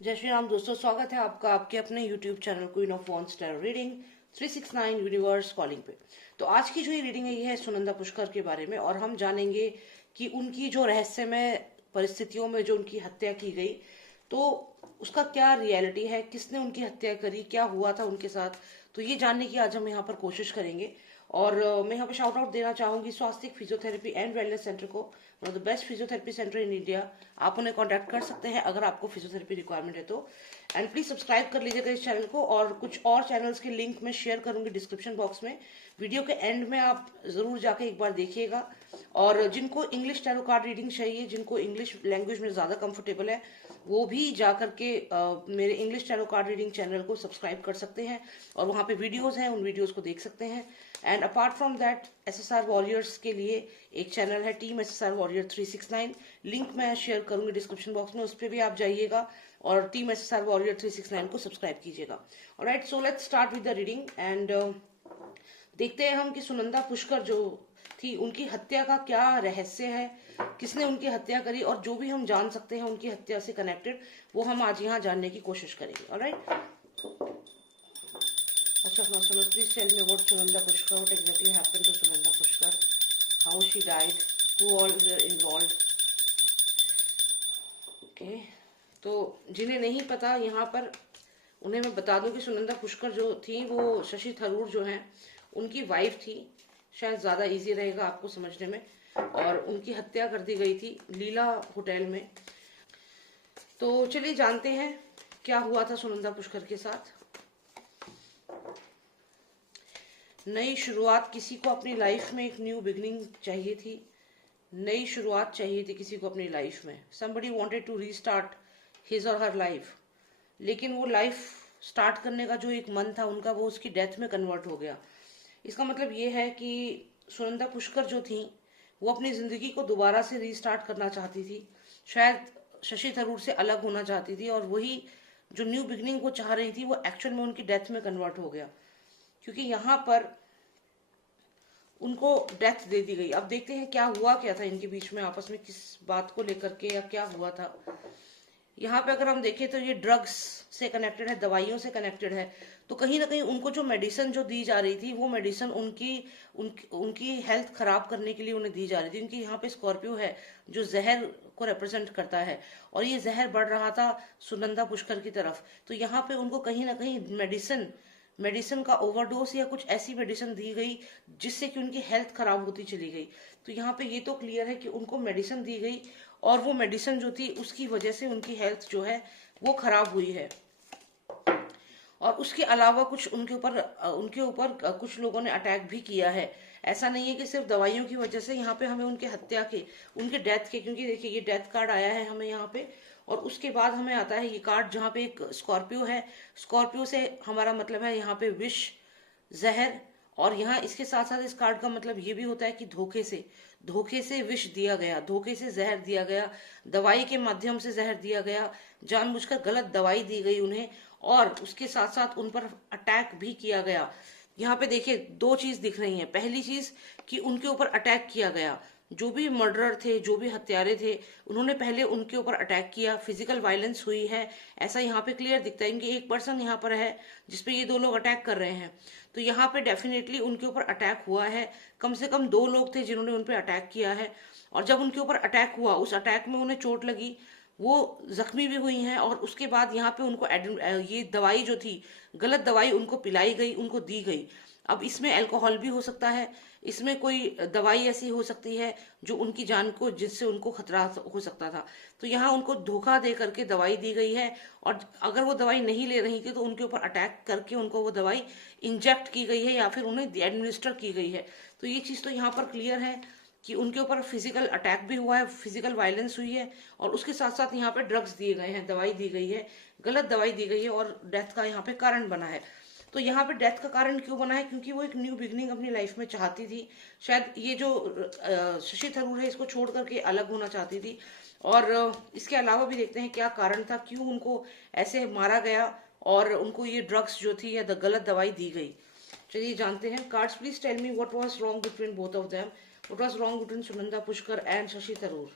जय श्री राम दोस्तों, स्वागत है आपका आपके अपने YouTube channel queen of wands tarot reading 369 universe calling पे। तो आज की जो ये रीडिंग है ये है सुनंदा पुष्कर के बारे में, और हम जानेंगे कि उनकी जो रहस्यमय परिस्थितियों में जो उनकी हत्या की गई, तो उसका क्या रियलिटी है, किसने उनकी हत्या करी, क्या हुआ था उनके साथ। तो ये जानने की आज हम यहाँ पर कोशिश करेंगे। और मैं यहाँ पे शाउट आउट देना चाहूंगी स्वास्थ्य फिजियोथेरेपी एंड वेलनेस सेंटर को, one of the best physiotherapy centre in India. आप उन्हें कांटेक्ट कर सकते हैं अगर आपको फिजियोथेरेपी रिक्वायरमेंट है तो। एंड प्लीज सब्सक्राइब कर लीजिएगा इस चैनल को, और कुछ और चैनल्स के लिंक मैं शेयर करूंगी डिस्क्रिप्शन बॉक्स में। वीडियो के एंड में आप जरूर जाके एक बार देखिएगा। और जिनको इंग्लिश टैरो कार्ड रीडिंग चाहिए, जिनको इंग्लिश लैंग्वेज में ज्यादा कंफर्टेबल है, वो भी जा करके मेरे English tarot card reading channel को सब्सक्राइब कर सकते हैं, और वहाँ पे वीडियोस हैं, उन वीडियोस को देख सकते हैं। And apart from that, SSR warriors के लिए एक चैनल है, टीम SSR वॉरियर 369। लिंक मैं शेयर करूंगी डिस्क्रिप्शन बॉक्स में, उस पर भी आप जाइएगा और टीम SSR वॉरियर 369 को सब्सक्राइब कीजिएगा। Alright, so let's start with the reading. And देखते हैं हम कि सुनंदा पुष्कर जो थी, उनकी हत्या का क्या रहस्य है, किसने उनकी हत्या करी, और जो भी हम जान सकते हैं उनकी हत्या से कनेक्टेड, वो हम आज यहाँ जानने की कोशिश करेंगे। Alright, please tell me about Sunanda Pushkar, what exactly happened to Sunanda Pushkar, how she died, who all were involved. Okay, तो जिन्हें नहीं पता यहाँ पर उन्हें मैं बता दूं कि सुनंदा पुष्कर जो थी वो शशि थरूर जो हैं उनकी वाइफ थी। शायद ज़्यादा इजी रहेगा आपको समझने में। और उनकी हत्या कर दी गई थी लीला होटल में। तो चलिए जानते हैं क्या हुआ था सुनंदा पुष्कर के साथ। नई शुरुआत, किसी को अपनी लाइफ में एक न्यू बिगनिंग चाहिए थी, नई शुरुआत चाहिए थी किसी को अपनी लाइफ में। somebody wanted to restart his or her life, लेकिन वो लाइफ स्टार्ट करने का जो एक मन था उनका, वो उसकी डेथ में कन्वर्ट हो गया। इसका मतलब ये है कि सुनंदा पुष्कर जो थी वो अपनी जिंदगी को दोबारा से रीस्टार्ट करना चाहती थी, शायद शशि थरूर से अलग होना चाहती थी, और वही जो न्यू बिगनिंग वो चाह रही थी वो एक्चुअल में उनकी डेथ में कन्वर्ट हो गया, क्योंकि यहाँ पर उनको डेथ दे दी गई। अब देखते हैं क्या हुआ, क्या था इनके बीच में, आपस में किस बात को लेकर के या क्या हुआ था। यहाँ पे अगर हम देखें तो ये ड्रग्स से कनेक्टेड है, दवाइयों से कनेक्टेड है। तो कहीं ना कहीं उनको जो मेडिसिन जो दी जा रही थी, वो मेडिसिन उनकी हेल्थ खराब करने के लिए उन्हें दी जा रही थी। उनकी यहाँ पे स्कॉर्पियो है जो जहर को रिप्रेजेंट करता है, और ये जहर बढ़ रहा था सुनंदा पुष्कर की तरफ। तो यहाँ पे उनको कहीं ना कहीं मेडिसिन का ओवरडोज या कुछ ऐसी मेडिसिन दी गई जिससे कि उनकी हेल्थ खराब होती चली गई। तो यहाँ पे ये तो क्लियर है कि उनको मेडिसिन दी गई, और वो मेडिसिन जो थी उसकी वजह से उनकी हेल्थ जो है वो खराब हुई है। और उसके अलावा कुछ उनके ऊपर कुछ लोगों ने अटैक भी किया है। ऐसा नहीं है कि सिर्फ दवाइयों की वजह से। यहाँ पे हमें उनके हत्या के, उनके डेथ के, क्योंकि देखिए ये डेथ कार्ड आया है हमें यहाँ पे, और उसके बाद हमें आता है ये कार्ड जहाँ पे एक स्कॉर्पियो है। स्कॉर्पियो से हमारा मतलब है यहाँ पे विष, जहर। और यहाँ इसके साथ साथ इस कार्ड का मतलब ये भी होता है कि धोखे से विष दिया गया, धोखे से जहर दिया गया, दवाई के माध्यम से जहर दिया गया, जानबूझकर गलत दवाई दी गई उन्हें, और उसके साथ साथ उन पर अटैक भी किया गया। यहाँ पे देखिए दो चीज दिख रही है। पहली चीज कि उनके ऊपर अटैक किया गया, जो भी मर्डरर थे, जो भी हत्यारे थे, उन्होंने पहले उनके ऊपर अटैक किया, फिजिकल वायलेंस हुई है, ऐसा यहाँ पे क्लियर दिखता है। इनके एक पर्सन यहाँ पर है जिसपे ये दो लोग अटैक कर रहे हैं, तो यहाँ पे डेफिनेटली उनके ऊपर अटैक हुआ है। कम से कम दो लोग थे जिन्होंने उन पर अटैक किया है, और जब उनके ऊपर अटैक हुआ, उस अटैक में उन्हें चोट लगी, वो जख्मी भी हुई हैं। और उसके बाद यहाँ पे उनको ये दवाई जो थी, गलत दवाई उनको पिलाई गई, उनको दी गई। अब इसमें अल्कोहल भी हो सकता है, इसमें कोई दवाई ऐसी हो सकती है जो उनकी जान को, जिससे उनको खतरा हो सकता था। तो यहाँ उनको धोखा दे करके दवाई दी गई है, और अगर वो दवाई नहीं ले रही थी तो उनके ऊपर अटैक करके उनको वो दवाई इंजेक्ट की गई है या फिर उन्हें एडमिनिस्टर की गई है। तो ये चीज़ तो यहाँ पर क्लियर है कि उनके ऊपर फिजिकल अटैक भी हुआ है, फिजिकल वायलेंस हुई है, और उसके साथ साथ यहाँ पे ड्रग्स दिए गए हैं, दवाई दी गई है, गलत दवाई दी गई है, और डेथ का यहाँ पे कारण बना है। तो यहाँ पे डेथ का कारण क्यों बना है? क्योंकि वो एक न्यू बिगनिंग अपनी लाइफ में चाहती थी। शायद ये जो शशि थरूर है, इसको छोड़ करके अलग होना चाहती थी। और इसके अलावा भी देखते हैं क्या कारण था, क्यों उनको ऐसे मारा गया और उनको ये ड्रग्स जो थी या गलत दवाई दी गई। चलिए जानते हैं। Cards please tell me what was wrong between both of them, what was wrong between Sunanda Pushkar and Shashi Tharoor.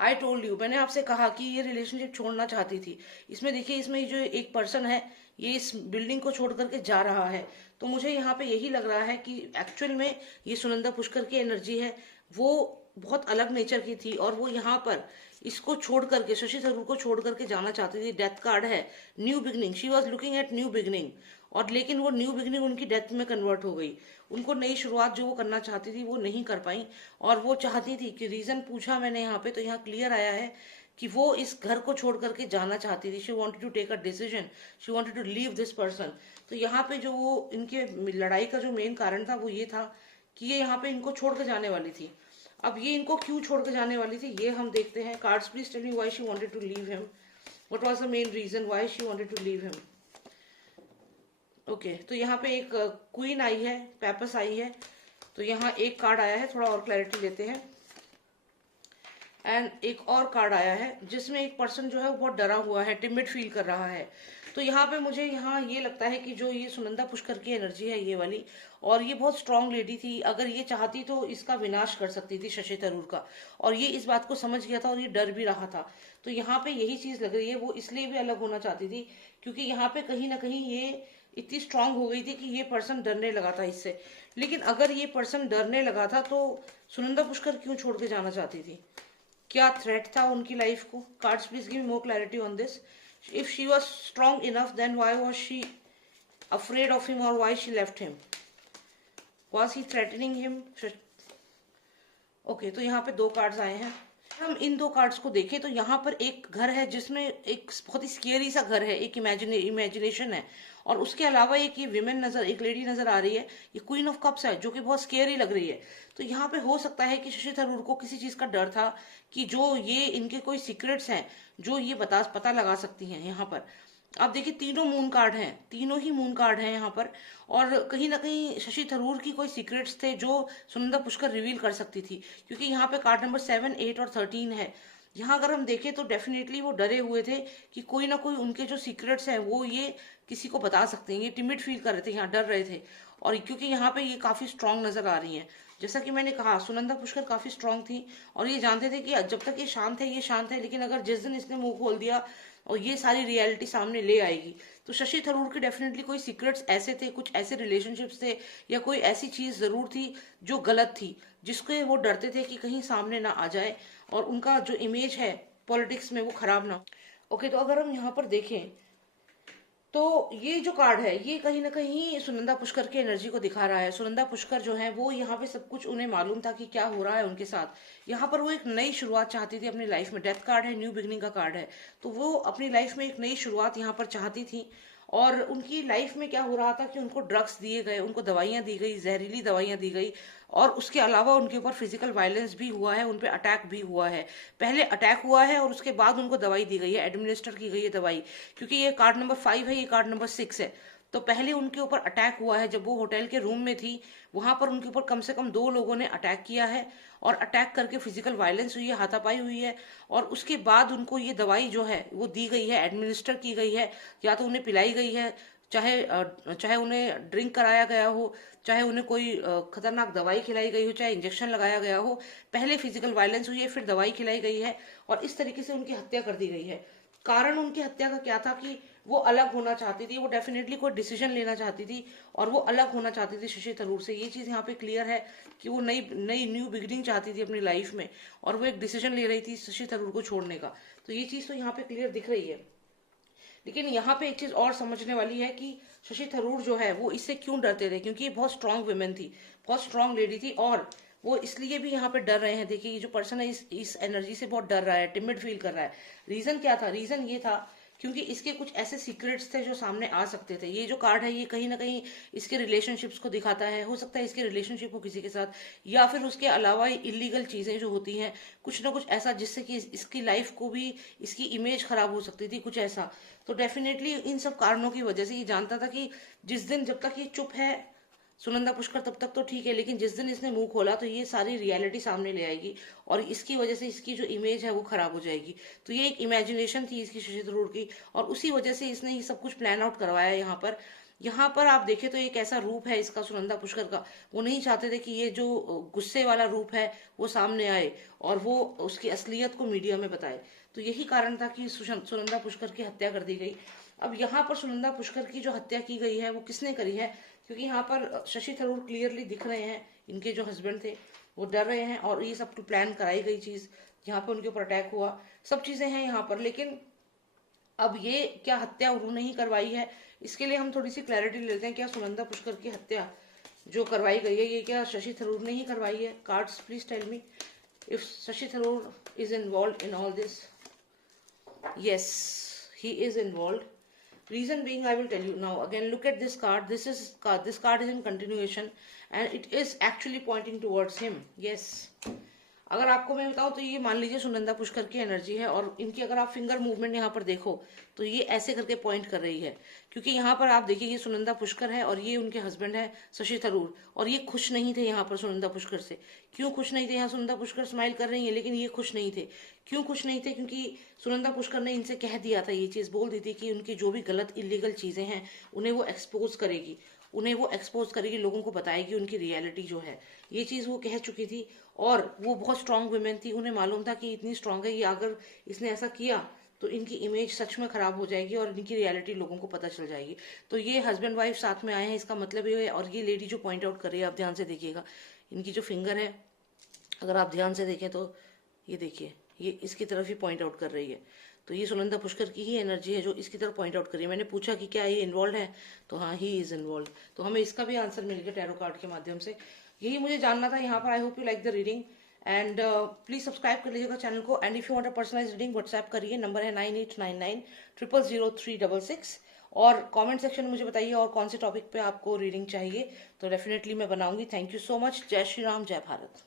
I told you, मैंने आपसे कहा कि ये रिलेशनशिप छोड़ना चाहती थी। इसमें देखिए, इसमें जो एक पर्सन है ये इस बिल्डिंग को छोड़ करके जा रहा है। तो मुझे यहाँ पे यही लग रहा है कि एक्चुअल में ये सुनंदा पुष्कर की एनर्जी है, वो बहुत अलग नेचर की थी और वो यहाँ पर इसको छोड़ करके, शशि थरूर को छोड़ करके जाना चाहती थी। डेथ कार्ड है, new beginning, she was looking at new beginning, और लेकिन वो न्यू बिगनिंग उनकी डेथ में कन्वर्ट हो गई। उनको नई शुरुआत जो वो करना चाहती थी वो नहीं कर पाई, और वो चाहती थी कि, रीजन पूछा मैंने यहाँ पे तो यहाँ क्लियर आया है कि वो इस घर को छोड़ करके जाना चाहती थी। She wanted to take a decision, she wanted to leave this person. तो यहाँ पे जो वो इनके लड़ाई का जो मेन कारण था वो ये था कि ये यहाँ पे इनको छोड़ के जाने वाली थी। अब ये इनको क्यों छोड़ के जाने वाली थी ये हम देखते हैं। Cards please tell me why she wanted to leave him, what was the main reason why she wanted to leave him. Okay, तो यहाँ पे एक क्वीन आई है, पेपस आई है, तो यहाँ एक कार्ड आया है, थोड़ा और क्लैरिटी लेते हैं। एंड एक और कार्ड आया है जिसमें एक पर्सन जो है वो बहुत डरा हुआ है, टिमिड फील कर रहा है। तो यहाँ पे मुझे यहाँ ये लगता है कि जो ये सुनंदा पुष्कर की एनर्जी है ये वाली, और ये बहुत स्ट्रांग लेडी थी, अगर ये चाहती तो इसका विनाश कर सकती थी शशि थरूर का, और ये इस बात को समझ गया था और ये डर भी रहा था। तो यहाँ पे यही चीज लग रही है, वो इसलिए भी अलग होना चाहती थी क्योंकि यहाँ पे कहीं ना कहीं ये इतनी स्ट्रांग हो गई थी कि ये पर्सन डरने लगा था इससे। लेकिन अगर ये पर्सन डरने लगा था तो सुनंदा पुष्कर क्यों छोड़ के जाना चाहती थी? क्या थ्रेट था उनकी लाइफ को? Cards please give more clarity on this. If she was strong enough then why was she afraid of him, और why she left him? Was he threatening him? Okay, तो यहाँ पे दो कार्ड्स आए हैं। हम इन दो कार्ड्स को देखें तो यहाँ पर एक घर है जिसमें एक बहुत ही स्केरी सा घर है, एक इमेजिनेशन है, और उसके अलावा एक ये विमेन नजर, एक लेडी नजर आ रही है, ये क्वीन ऑफ कप्स है जो कि बहुत स्केरी लग रही है। तो यहाँ पे हो सकता है कि शशि थरूर को किसी चीज का डर था कि जो ये इनके कोई सीक्रेट्स हैं जो ये पता लगा सकती हैं। यहाँ पर आप देखिए तीनों मून कार्ड हैं, तीनों ही मून कार्ड हैं यहाँ पर, और कहीं ना कहीं शशि थरूर की कोई सीक्रेट्स थे जो सुनंदा पुष्कर रिवील कर सकती थी, क्योंकि यहाँ पे कार्ड नंबर 7, 8 और 13 है। यहाँ अगर हम देखें तो डेफिनेटली वो डरे हुए थे कि कोई ना कोई उनके जो सीक्रेट्स हैं वो ये किसी को बता सकते हैं। ये टिमिड फील कर रहे थे, यहाँ डर रहे थे, और क्योंकि यहाँ पे ये काफी स्ट्रांग नजर आ रही हैं। जैसा कि मैंने कहा, सुनंदा पुष्कर काफी स्ट्रांग थी और ये जानते थे कि जब तक ये शांत है ये शांत है, लेकिन अगर जिस दिन इसने मुंह खोल दिया और ये सारी रियलिटी सामने ले आएगी। तो शशि थरूर के डेफिनेटली कोई सीक्रेट्स ऐसे थे, कुछ ऐसे रिलेशनशिप्स थे, या कोई ऐसी चीज जरूर थी जो गलत थी, जिसके वो डरते थे कि कहीं सामने ना आ जाए और उनका जो इमेज है पॉलिटिक्स में वो खराब ना हो। ओके, तो अगर हम यहाँ पर देखें तो ये जो कार्ड है ये कहीं ना कहीं सुनंदा पुष्कर की एनर्जी को दिखा रहा है। सुनंदा पुष्कर जो है वो यहाँ पे सब कुछ उन्हें मालूम था कि क्या हो रहा है उनके साथ। यहाँ पर वो एक नई शुरुआत चाहती थी अपनी लाइफ में। डेथ कार्ड है, न्यू बिगनिंग का कार्ड है, तो वो अपनी लाइफ में एक नई शुरुआत यहाँ पर चाहती थी। और उनकी लाइफ में क्या हो रहा था कि उनको ड्रग्स दिए गए, उनको दवाइयां दी गई, जहरीली दवाइयां दी गई, और उसके अलावा उनके ऊपर फिजिकल वायलेंस भी हुआ है, उनपे अटैक भी हुआ है। पहले अटैक हुआ है और उसके बाद उनको दवाई दी गई है, एडमिनिस्टर की गई है दवाई, क्योंकि ये कार्ड नंबर 5 है, ये कार्ड नंबर 6 है। तो पहले उनके ऊपर अटैक हुआ है जब वो होटल के रूम में थी, वहां पर उनके ऊपर कम से कम 2 लोगों ने अटैक किया है, और अटैक करके फिजिकल वायलेंस हुई है, हाथापाई हुई है, और उसके बाद उनको ये दवाई जो है वो दी गई है, एडमिनिस्टर की गई है, या तो उन्हें पिलाई गई है, चाहे उन्हें ड्रिंक कराया गया हो, चाहे उन्हें कोई खतरनाक दवाई खिलाई गई हो, चाहे इंजेक्शन लगाया गया हो। पहले फिजिकल वायलेंस हुई है, फिर दवाई खिलाई गई है, और इस तरीके से उनकी हत्या कर दी गई है। कारण उनकी हत्या का क्या था कि वो अलग होना चाहती थी, वो डेफिनेटली कोई डिसीजन लेना चाहती थी, और वो अलग होना चाहती थी शशि थरूर से। ये चीज यहाँ पे क्लियर है कि वो नई नई न्यू बिगिनिंग चाहती थी अपनी लाइफ में, और वो एक डिसीजन ले रही थी शशि थरूर को छोड़ने का। तो ये चीज तो यहाँ पे क्लियर दिख रही है। लेकिन यहाँ पे एक चीज और समझने वाली है कि शशि थरूर जो है वो इससे क्यों डरते थे, क्योंकि ये बहुत स्ट्रांग वुमेन थी, बहुत स्ट्रांग लेडी थी, और वो इसलिए भी यहाँ पे डर रहे हैं। देखिए ये जो पर्सन है इस एनर्जी से बहुत डर रहा है, टिमिड फील कर रहा है। रीजन क्या था? रीजन ये था क्योंकि इसके कुछ ऐसे सीक्रेट्स थे जो सामने आ सकते थे। ये जो कार्ड है ये कहीं ना कहीं इसके रिलेशनशिप्स को दिखाता है। हो सकता है इसके रिलेशनशिप हो किसी के साथ, या फिर उसके अलावा इलीगल चीजें जो होती हैं, कुछ ना कुछ ऐसा जिससे कि इसकी लाइफ को भी, इसकी इमेज खराब हो सकती थी, कुछ ऐसा। तो डेफिनेटली इन सब कारणों की वजह से ये जानता था कि जिस दिन, जब तक ये चुप है सुनंदा पुष्कर, तब तक तो ठीक है, लेकिन जिस दिन इसने मुंह खोला तो ये सारी रियलिटी सामने ले आएगी, और इसकी वजह से इसकी जो इमेज है वो खराब हो जाएगी। तो ये एक इमेजिनेशन थी इसकी शशि थरूर की, और उसी वजह से इसने ये सब कुछ प्लान आउट करवाया यहाँ पर। यहाँ पर आप देखें तो एक ऐसा रूप है इसका सुनंदा पुष्कर का, वो नहीं चाहते थे कि ये जो गुस्से वाला रूप है वो सामने आए और वो उसकी असलियत को मीडिया में बताए। तो यही कारण था कि सुनंदा पुष्कर की हत्या कर दी गई। अब यहाँ पर सुनंदा पुष्कर की जो हत्या की गई है वो किसने करी है, क्योंकि यहाँ पर शशि थरूर क्लियरली दिख रहे हैं, इनके जो हस्बैंड थे वो डर रहे हैं और ये सब प्लान कराई गई चीज, यहाँ पे उनके ऊपर अटैक हुआ, सब चीजें हैं यहाँ पर। लेकिन अब ये क्या हत्या उन्होंने ही करवाई है, इसके लिए हम थोड़ी सी क्लैरिटी लेते हैं। क्या सुनंदा पुष्कर की हत्या जो करवाई गई है ये क्या शशि थरूर ने ही करवाई है? Cards please tell me if Shashi Tharoor is involve in all this. yes, he is involved। reason being I will tell you now। again look at this card, this card is in continuation and it is actually pointing towards him। yes, अगर आपको मैं बताऊं तो ये मान लीजिए सुनंदा पुष्कर की energy है और इनकी अगर आप फिंगर मूवमेंट यहाँ पर देखो तो ये ऐसे करके पॉइंट कर रही है, क्योंकि यहाँ पर आप देखिए ये सुनंदा पुष्कर है और ये उनके हस्बैंड है शशि थरूर, और ये खुश नहीं थे यहाँ पर सुनंदा पुष्कर से। क्यों खुश नहीं थे? यहाँ सुनंदा पुष्कर स्माइल कर रही है लेकिन ये खुश नहीं थे। क्यों खुश नहीं थे? क्योंकि सुनंदा पुष्कर ने इनसे कह दिया था, ये चीज बोल दी थी कि उनकी जो भी गलत इलीगल चीजें हैं उन्हें वो एक्सपोज करेगी, लोगों को बताएगी उनकी रियलिटी जो है, ये चीज वो कह चुकी थी। और वो बहुत स्ट्रांग वुमेन थी, उन्हें मालूम था कि इतनी स्ट्रांग है, ये अगर इसने ऐसा किया तो इनकी इमेज सच में खराब हो जाएगी और इनकी रियलिटी लोगों को पता चल जाएगी। तो ये हस्बैंड वाइफ साथ में आए हैं, इसका मतलब ये है। और ये लेडी जो पॉइंट आउट कर रही है, आप ध्यान से देखिएगा, इनकी जो फिंगर है अगर आप ध्यान से देखें तो ये देखिए, ये इसकी तरफ ही पॉइंट आउट कर रही है। तो ये सुनंदा पुष्कर की ही एनर्जी है जो इसकी तरफ पॉइंट आउट कर रही है। मैंने पूछा कि क्या ये इन्वॉल्व है, तो हाँ ही इज इन्वॉल्व। तो हमें इसका भी आंसर मिल गया टैरो कार्ड के माध्यम से, यही मुझे जानना था यहाँ पर। I hope you like the reading and please subscribe कर लीजिएगा चैनल को। And if you want a personalised reading WhatsApp करिए, नंबर है 9899000366। और कमेंट सेक्शन में मुझे बताइए और कौन से टॉपिक पे आपको रीडिंग चाहिए, तो डेफिनेटली मैं बनाऊंगी। Thank you so much. जय श्री राम, जय भारत।